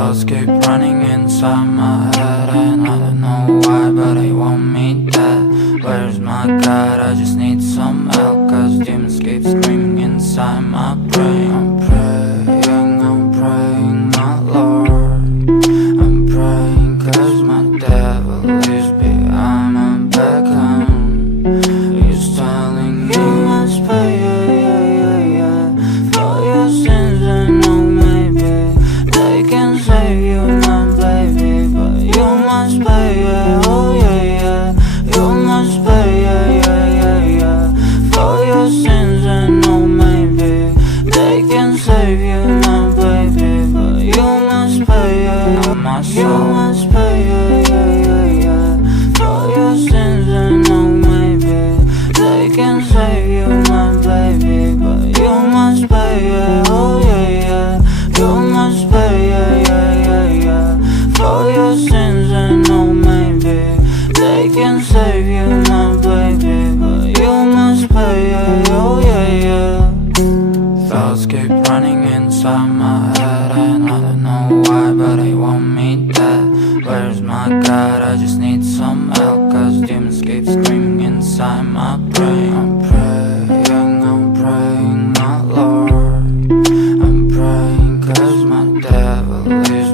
Thoughts keep running inside my head, and I don't know why, but they want me dead. Where's my God? I just need some help, cause demons keep screaming inside my brain. I'm praying, my Lord. I'm praying cause my devil is behind my back home. He's telling me you must pay, for your sins, and no, maybe they can save you, my baby, but you must pay, oh yeah, you must pay, for your sins, and no, maybe they can save you, my baby, but you must pay, my soul. You must pay, for your sins, and no, maybe they can save you, my baby, but you must pay, oh yeah, you must pay, for your sins, and no, maybe they can save you, my baby, but you must pay, oh yeah. Thoughts keep running inside my head, and I don't know why, but they want me dead. Where's my God? I just need some help, cause demons keep screaming inside my brain. I'm praying, my Lord. I'm praying cause my devil is